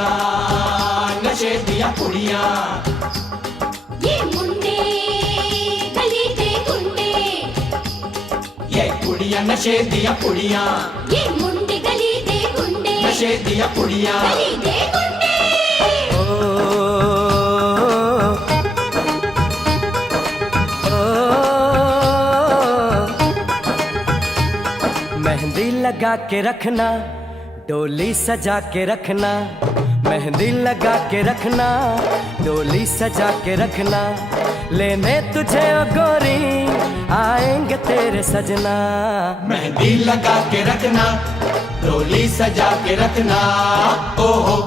कुड़ियां, नशे दियां कुड़ियां। ये मुंडे गली दे गुंडे, ये कुड़ियां नशे दियां कुड़ियां, ये मुंडे गली दे गुंडे, नशे दियां कुड़ियां। गली दे गुंडे। मेहंदी लगा के रखना, डोली सजा के रखना, मेहंदी लगा के रखना, डोली सजा के रखना, लेने तुझे ओ गोरी आएंगे तेरे सजना। मेहंदी लगा के रखना, डोली सजा के रखना, ओहो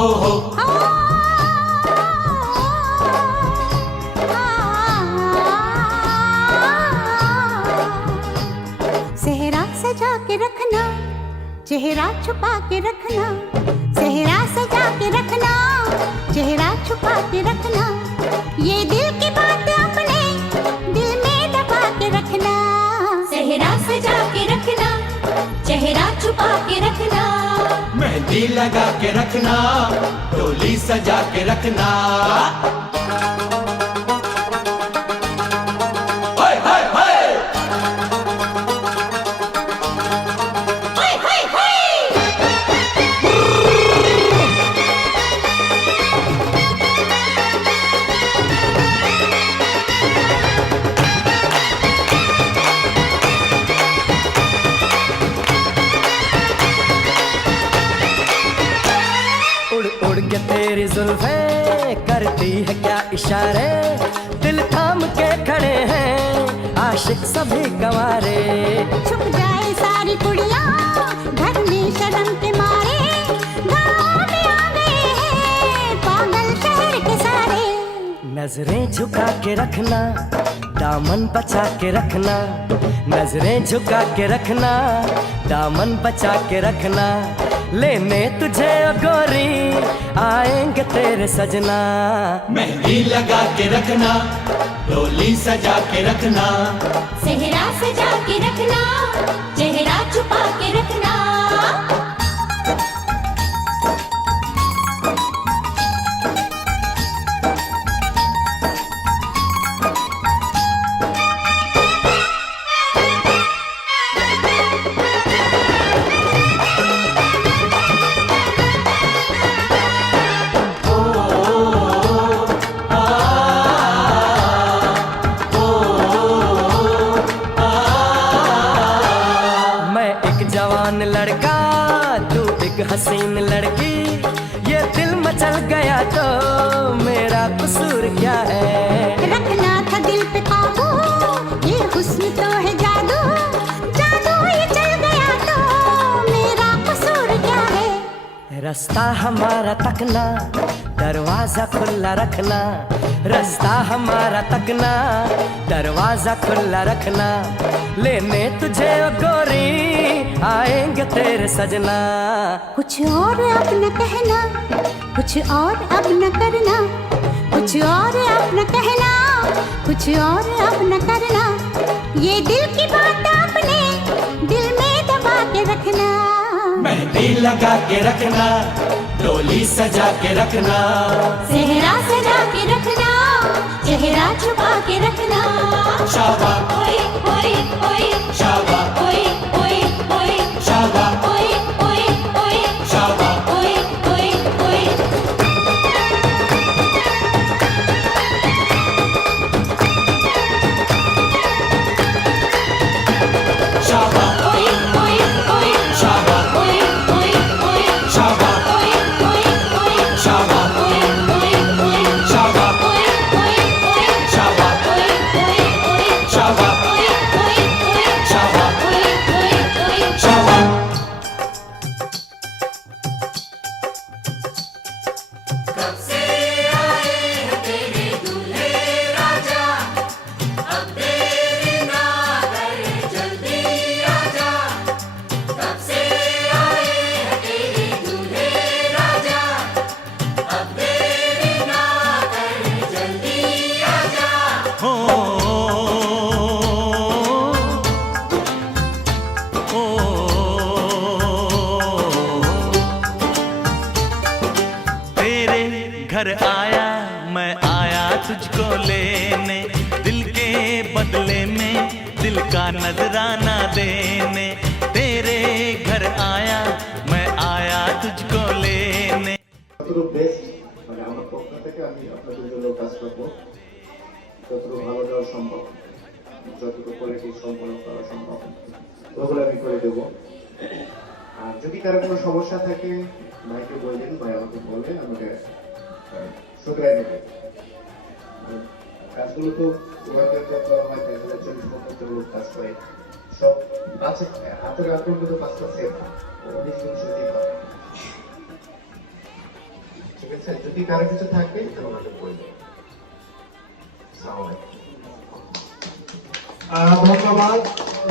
ओहो। सेहरा सजा के रखना, चेहरा छुपा के रखना, सेहरा सजा के रखना, चेहरा छुपा के रखना, ये दिल की बात अपने दिल में दबा के रखना। सेहरा सजा के रखना, चेहरा छुपा के रखना, मेहंदी लगा के रखना, डोली सजा के रखना। उड़ उड़ के तेरी जुल्फें करती है क्या इशारे, दिल थाम के खड़े हैं आशिक सभी गंवारे। छुप जाए सारी कुड़ियां घर में शर्म के मारे, गाँव में आ गए हैं पागल शहर के सारे। नजरें झुका के रखना, दामन बचा के रखना, नजरें झुका के रखना, दामन बचा के रखना, लेने तुझे ओ गोरी आएंगे तेरे सजना। मेहंदी लगा के रखना, डोली सजा के रखना, सेहरा सजा के रखना, चेहरा छुपा के रखना। जवान लड़का तू एक हसीन लड़की, ये दिल मचल गया तो मेरा कसूर क्या है। रखना था दिल पे काबू, ये हुस्न तो है जादू, जादू ये चल गया तो मेरा कसूर क्या है। रास्ता हमारा तकना, दरवाजा खुला रखना, रास्ता हमारा तकना, दरवाजा खुला रखना, लेने तुझे ओ गोरी आएंगे तेरे सजना। कुछ और अब न कहना, कुछ और अब न करना, कुछ और अब न कहना, कुछ और अब न करना, ये दिल की बात अपने दिल में दबा के रखना। मेहंदी लगा के रखना, डोली सजा के रखना, सेहरा सजा के रखना, चेहरा छुपा के रखना। शाबा ओए ओए ओए, शाबा ओए ओए ओए, शाबा ओए ओए ओए, शाबा ओए ओए ओए। शाबा ओए ओए ओए, शाबा ओए ओए ओए, शाबा ओए ओए ओए, शाबा ओए ओए ओए, शाबा ओए ओए ओए, शाबा ओए ओए ओए। शाबा बदले में दिल का नजराना देने तेरे घर आया मैं आया तुझको लेने। যতটুকু বেস্ট মানে আমার পক্ষ থেকে আমি আপনাদের জন্য কাজ করবো, যতটুকু ভালো দেওয়া সম্ভব, যতটুকু কোয়ালিটি সম্পন্ন করা সম্ভব ওগুলো আমি করে দেবো। আর যদি কারো কোনো সমস্যা থাকে ভাইকে বলবেন, ভাই আমাকে বলবেন, আমাকে শুধরাই নেবেন। কাজগুলো তো করা হয় 24 লোক কাজ করে, সব আছে হাতের আগ্রহ কিন্তু কাজটা সেম অনেক জিনিস দিতে পারে। ঠিক আছে, যদি কারো কিছু থাকে আমাকে বলবেন।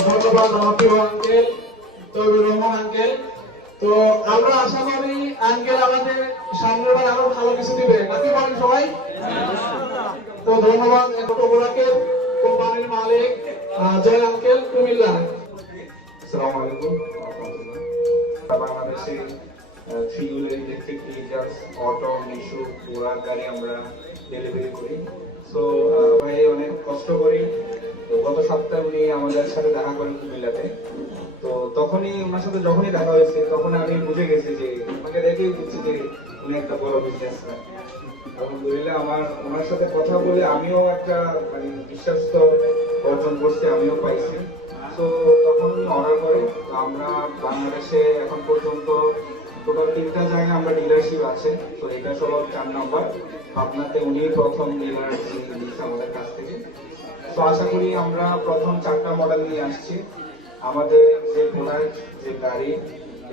ধন্যবাদ আমার প্রিয় আঙ্কেল তৈবুর রহমান আঙ্কেল। তো আমরা আশা করি আঙ্কেল আমাদের সামনের বার আরো ভালো কিছু দিবে, নাকি বলেন সবাই? তো ধন্যবাদ ফটোগ্রাফার কোম্পানির মালিক জয় আঙ্কেল কুমিল্লা। আসসালামু আলাইকুম। বাংলাদেশে three wheeler electric vehicles, auto, Mishu, ঘোড়ার গাড়ি আমরা ডেলিভারি করি। সো ভাই অনেক কষ্ট করি। তো গত সপ্তাহে উনি আমাদের সাথে দেখা করেন কুমিল্লাতে। তো তখনই ওনার সাথে যখনই দেখা হয়েছে তখন আমি বুঝে গেছি যে আমাকে দেখেই বুঝছি যে উনি একটা বড় বিজনেসম্যান। আলহামদুলিল্লাহ আমার ওনার সাথে কথা বলে আমিও একটা মানে বিশ্বস্ত অর্জন করছি, আমিও পাইছি। তো তখন উনি অর্ডার করে। তো আমরা বাংলাদেশে এখন পর্যন্ত টোটাল 3টা জায়গায় আমরা ডিলারশিপ আছে। তো এটা হলো 4 নম্বর। আপনাতে উনি প্রথম ডিলার নিয়েছে আমাদের কাছ থেকে। তো আশা করি আমরা প্রথম 4টা মডেল নিয়ে আসছি। আমাদের যে প্রোডাক্ট, যে গাড়ি,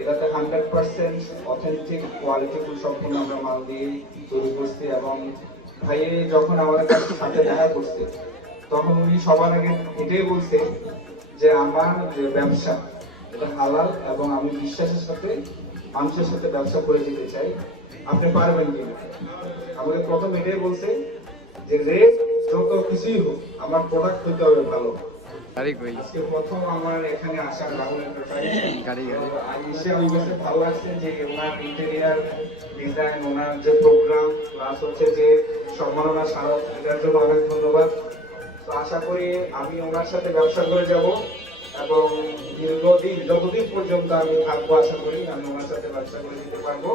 এটাতে 100% অথেন্টিক কোয়ালিটি সম্পূর্ণ আমরা মাল দিয়ে তৈরি করছি। এবং ভাই যখন আমাদের সাথে দেখা করছে তখন উনি সবার আগে এটাই বলছে যে আমার যে ব্যবসা এটা হালাল এবং আমি বিশ্বাসের সাথে মানুষের সাথে ব্যবসা করে দিতে চাই, আপনি পারবেন কিনা। আমাকে প্রথম এটাই বলছে যে রেট যত কিছুই হোক আমার প্রোডাক্ট হতে হবে ভালো। আজকে প্রথম আমার এখানে আসার রাহুল এন্টারপ্রাইজ এসে ওই বছর ভালো লাগছে যে ওনার ইন্টেরিয়ার ডিজাইন, ওনার যে প্রোগ্রাম প্লাস হচ্ছে যে সম্মাননা স্মারক, এটার জন্য অনেক ধন্যবাদ। তো আশা করি আমি ওনার সাথে ব্যবসা করে যাব এবং দীর্ঘদিন যতদিন পর্যন্ত আমি থাকবো আশা করি আমি ওনার সাথে ব্যবসা করে দিতে পারবো।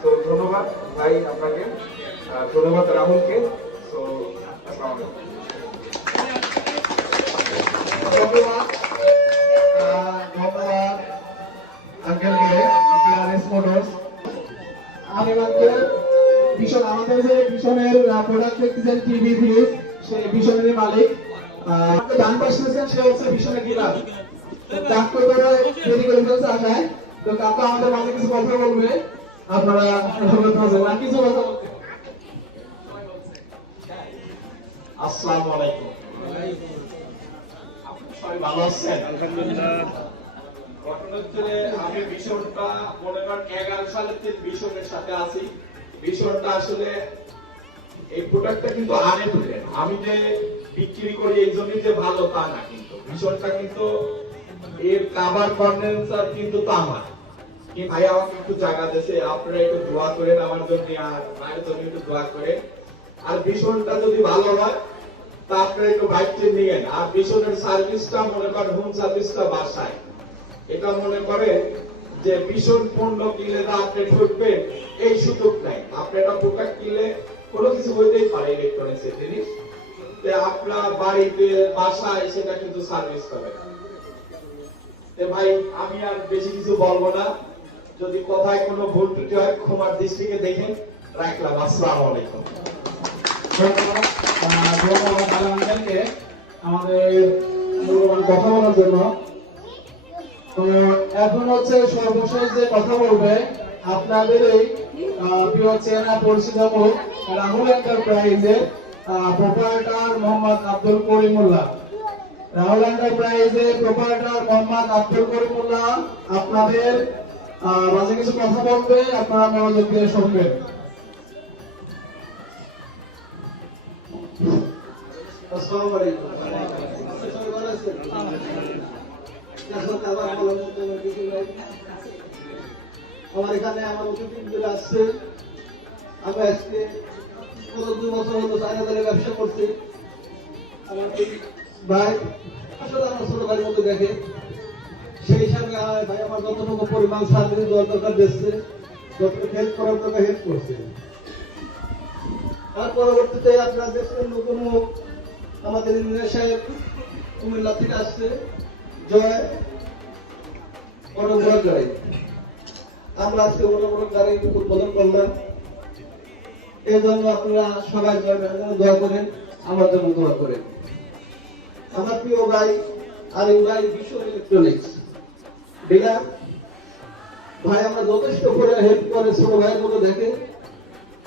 তো ধন্যবাদ ভাই আপনাকে, ধন্যবাদ রাহুলকে। তো আসসালামু আলাইকুম। ধন্যবাদ আঙ্কেলকে ডিআরএস মোটরস। ভীষণ আমাদের যে ভীষণের প্রোডাক্ট দেখতেছেন টিভি ফ্রিজ, সেই ভীষণের মালিক। ডান পাশে আছেন সে হচ্ছে ভীষণের ডিলার। কাকু করে দেরি করে ফেলছে আসায়। তো কাকু আমাদের মাঝে কিছু কথা বলবে, আপনারা না কিছু কথা বলতে। আসসালামু আলাইকুম। সবাই ভালো আছেন? ঘটনা হচ্ছে আমি ভীষণটা মনে করেন 11 সালের থেকে ভীষণের সাথে আছি। ভীষণটা আসলে এই প্রোডাক্টটা কিন্তু আনে তুলেন, আমি যে বিক্রি করি এই জন্যই যে ভালো তা না, কিন্তু ভীষণটা কিন্তু এর কাভার কন্ডেন্সার কিন্তু তা আমার। কিন্তু ভাই আমাকে একটু জায়গা দিয়েছে, আপনারা একটু দোয়া করেন আমার জন্য আর ভাইয়ের জন্য একটু দোয়া করেন। আর ভীষণটা যদি ভালো হয় তা আপনারা একটু বাইকটি নিয়েন। আর ভীষণের সার্ভিসটা মনে করেন হোম সার্ভিসটা বাসায়। এটা মনে করে যে ভীষণ পণ্য কিনলে না আপনি ঠকবেন এই সুযোগ নাই। আপনি একটা প্রোডাক্ট কিনলে কোনো কিছু হইতেই পারে ইলেকট্রনিক্সের জিনিস, আপনার বাড়িতে বাসায় সেটা কিন্তু সার্ভিস করে। ভাই আমি আর বেশি কিছু বলবো না, যদি কোথায় কোনো ভুল ত্রুটি হয় ক্ষমার দৃষ্টিকে দেখেন। রাখলাম, আসসালামু আলাইকুম। ধন্যবাদ আঙ্কেলকে আমাদের মূল্যবান কথা বলার জন্য। তো এখন হচ্ছে সর্বশেষ যে কথা বলবে আপনাদের এই প্রিয় চেনা পরিচিত মুখ রাহুল এন্টারপ্রাইজের প্রোপাইটার মোহাম্মদ আব্দুল করিমুল্লাহ। রাহুল এন্টারপ্রাইজের প্রোপাইটার মোহাম্মদ আব্দুল করিমুল্লাহ আপনাদের মাঝে কিছু কথা বলবে, আপনারা মনোযোগ দিয়ে শুনবেন। আসসালামু আলাইকুম। আমার এখানে আমার অতিথিরা আসছে। আমি আজকে 2 বছর হলো 4,000 ব্যবসা করছি। আমার ভাই আসলে আমার ছোট ভাইয়ের মধ্যে দেখে, সেই হিসাবে ভাই আমার যতটুকু পরিমাণ সার্ভিস দেওয়ার দরকার দিচ্ছে, যতটুকু হেল্প করার দরকার হেল্প করছে। তার পরবর্তীতে আপনারা দেখছেন নতুন মুখ আমাদের ইঞ্জিনিয়ার সাহেব কুমিল্লা থেকে আসছে, জয় বড় বড় গাড়ি। আমরা আজকে বড় বড় গাড়ি উদ্বোধন করলাম, এই জন্য আপনারা সবাই দোয়া করেন, আমার জন্য দোয়া করেন। আমার প্রিয় ভাই আলিম ভাই বিশ্ব ইলেকট্রনিক্স ডিলার ভাই, আমরা যথেষ্ট করে হেল্প করে ছোট ভাইয়ের মতো দেখে,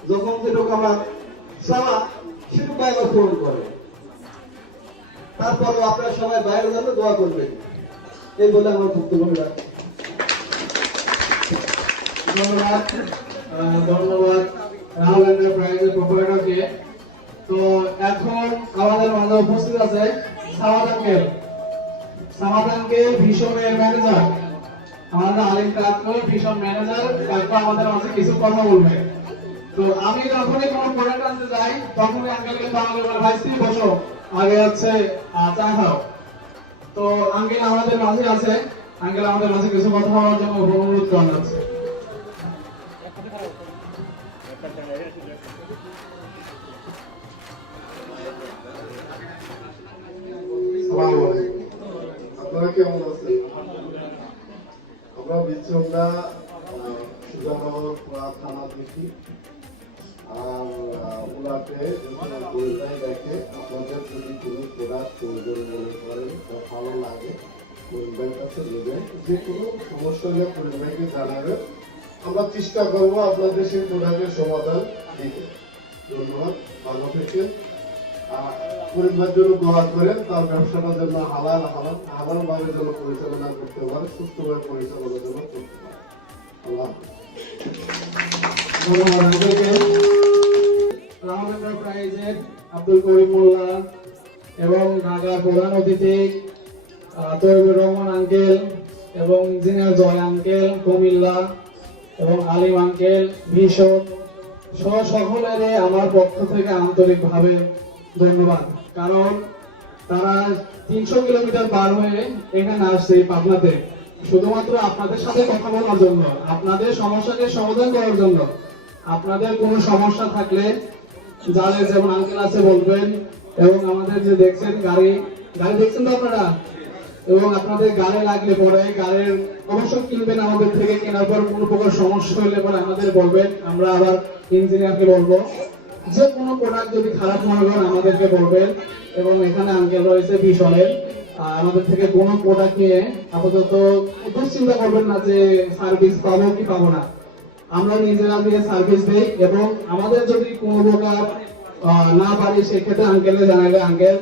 যখন যেটুকু আমার চাওয়া সেটুকু ভাই আমার পূরণ করে। তারপরে আপনারা সবাই বাইরের জন্য দোয়া করবেন, এই বলে আমার বক্তব্য রাখি। ধন্যবাদ ধন্যবাদ রাহুল এন্টারপ্রাইজের প্রোপাইটারকে। তো এখন আমাদের মাঝে উপস্থিত আছে সামাদ আঙ্কেল ভীষণের ম্যানেজার, আমাদের আলিম কাকু ভীষণ ম্যানেজার কাকু আমাদের মাঝে কিছু কথা বলবে। তো আমি যখনই কোনো প্রোডাক্ট আনতে যাই তখনই আঙ্কেলকে বাংলা বলে ভাই স্ত্রী বসো, আগে হচ্ছে চা খাও। তো আঙ্কেল আমাদের মাঝে আছে, আঙ্কেল আমাদের মাঝে কিছু কথা বলার জন্য অনুরোধ করা যাচ্ছে। আপনারা কেমন আছেন? আমরা বিচ্ছন্না সুজানগর থানা দেখি, আর ওনাকে দেখে আপনাদের যদি কোনো প্রোডাক্ট প্রয়োজন মনে করেন বা ভালো লাগে পরিবার কাছে নেবেন, যে কোনো সমস্যা হলে পরিবারকে জানাবেন, আমরা চেষ্টা করবো আপনাদের সেই প্রোডাক্টের সমাধান দিতে। ধন্যবাদ, ভালো থেকে পরিবার জন্য দোয়া করেন, তার ব্যবসাটা যেন হালাল ভাবে যেন পরিচালনা করতে পারে, সুস্থভাবে পরিচালনার জন্য করতে পারে। আল্লাহ রাহুল এন্টারপ্রাইজের আব্দুল করিম মোল্লা এবং ঢাকা প্রধান অতিথি তৈবুর রহমান আঙ্কেল এবং ইঞ্জিনিয়ার জয় আঙ্কেল কুমিল্লা এবং আলিম আঙ্কেল ভীষণ সকলের আমার পক্ষ থেকে আন্তরিকভাবে ধন্যবাদ। কারণ তারা 300 কিলোমিটার পার হয়ে এখানে আসছে পাবনাতে শুধুমাত্র আপনাদের সাথে কথা বলার জন্য, আপনাদের সমস্যাকে সমাধান করার জন্য। আপনাদের কোনো সমস্যা থাকলে যাদের যেমন আঙ্কেল আছে বলবেন, এবং আমাদের যে দেখছেন গাড়ি দেখছেন তো আপনারা, এবং আপনাদের গাড়ি লাগলে পরে গাড়ির অবশ্যই কিনবেন আমাদের থেকে, কেনার পর কোনো প্রকার সমস্যা হলে পরে আমাদের বলবেন, আমরা আবার ইঞ্জিনিয়ারকে বলবো। যে কোনো প্রোডাক্ট যদি খারাপ মনে করেন আমাদেরকে বলবেন। এবং এখানে আঙ্কেল রয়েছে ভীষণের, আমাদের থেকে কোনো প্রোডাক্ট নিয়ে আপাতত দুশ্চিন্তা করবেন না যে সার্ভিস পাবো কি পাবো না, আমরা নিজেরা দিয়ে সার্ভিস দিই। এবং আমাদের যদি কোনো প্রকার না পারি সেক্ষেত্রে আঙ্কেলকে জানালে আঙ্কেল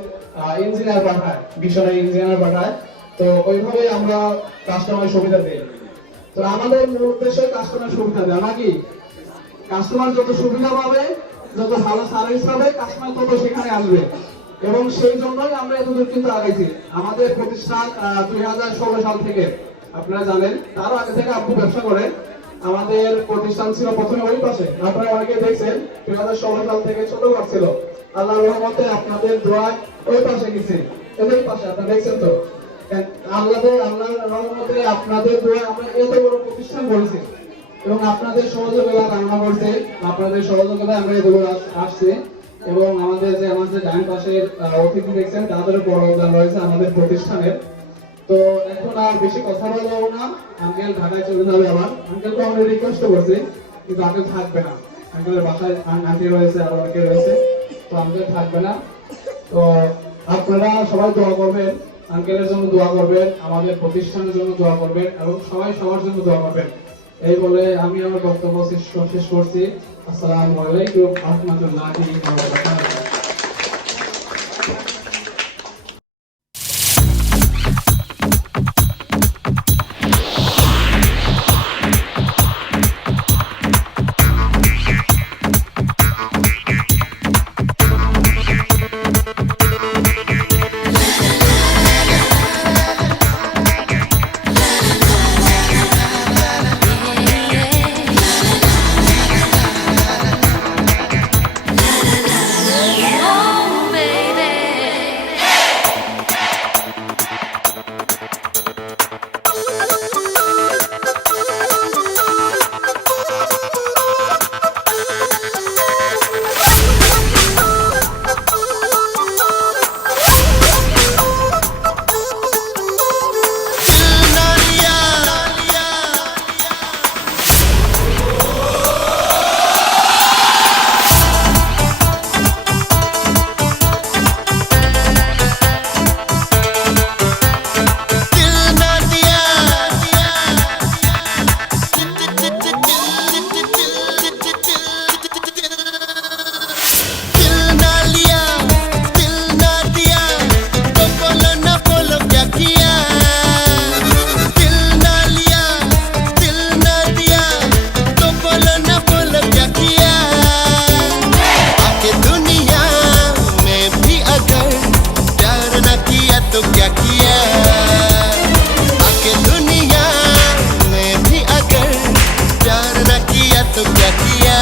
ইঞ্জিনিয়ার পাঠায়, ভীষণের ইঞ্জিনিয়ার পাঠায়। তো ওইভাবে আমরা কাস্টমার সুবিধা দিই। তো আমাদের মূল উদ্দেশ্য কাস্টমার সুবিধা দেওয়া, নাকি কাস্টমার যত সুবিধা পাবে, যত ভালো সার্ভিস পাবে, কাস্টমার তত সেখানে আসবে। এবং সেই জন্যই আমরা এতদূর কিন্তু আগাইছি। আমাদের প্রতিষ্ঠান 2016 সাল থেকে, আপনারা জানেন তারও আগে থেকে আব্বু ব্যবসা করে। আমাদের প্রতিষ্ঠান ছিল প্রথমে ওই পাশে, আপনারা অনেকে দেখছেন 2016 সাল থেকে ছোট ঘর ছিল, আল্লাহর রহমতে আপনাদের দোয়ায় ওই পাশে গেছে, ওই পাশে আপনারা দেখছেন তো। আল্লাহর রহমতে আপনাদের দোয়ায় আমরা এত বড় প্রতিষ্ঠান করেছি এবং আপনাদের সহযোগিতা কামনা করছে, আপনাদের সহযোগিতায় আমরা এগুলো আসছি। এবং আমাদের ডান পাশের অতিথি দেখছেন তাদের বড় অবদান রয়েছে আমাদের প্রতিষ্ঠানের। তো এখন আর বেশি কথা বলবো না, আঙ্কেল ঢাকায় চলে যাবে আবার। আঙ্কেলকে আমরা রিকোয়েস্ট করছি কিন্তু আঙ্কেল থাকবে না, আঙ্কেলের বাসায় আন্টি রয়েছে আর অনেকে রয়েছে, তো আঙ্কেল থাকবে না। তো আপনারা সবাই দোয়া করবেন, আঙ্কেলের জন্য দোয়া করবেন, আমাদের প্রতিষ্ঠানের জন্য দোয়া করবেন এবং সবাই সবার জন্য দোয়া করবেন। এই বলে আমি আমার বক্তব্য শেষ করছি। আসসালামু আলাইকুম ওয়া রাহমাতুল্লাহি ওয়া বারাকাতুহু। किया आके दुनिया में भी अगर प्यार न किया तो क्या किया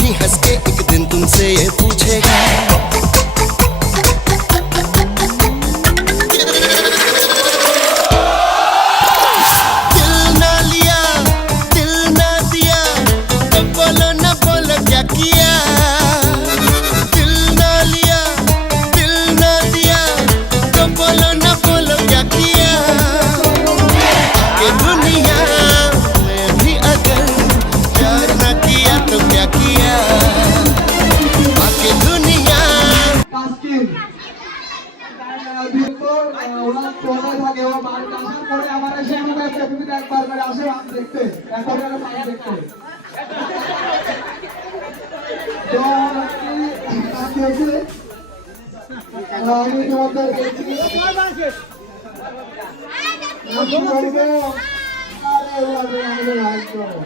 भी हंस के एक दिन तुमसे ये पूछेगा दिल ना लिया दिल ना दिया तो बोलो ना बोलो क्या किया दिल ना लिया दिल ना दिया तो बोलो ना बोलो क्या किया कि दुनिया में भी अगर प्यार ना किया तो क्या किया आके दुनिया কাস্কিন ওরা কোনে থাকে ও মার কাছে পড়ে আমার এসে মুখে পৃথিবীতে একবার করে আসে রাত দেখতে একবার করে পানি দেখতে তো কি হয়েছে আমি তোমাদের বলছি আমি বলবো আরে ওরে লাইক করো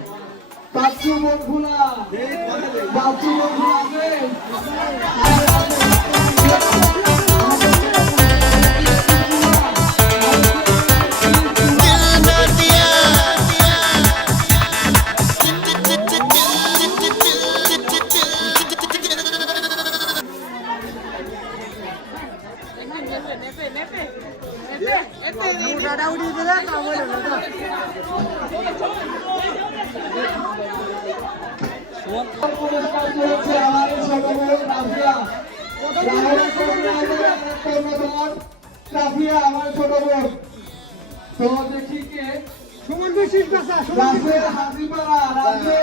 বাচ্চু বন্ধুরা আছে আমার ছোট বোন তো দেখি কে সুমন বেশি হাসিপাড়া রাজে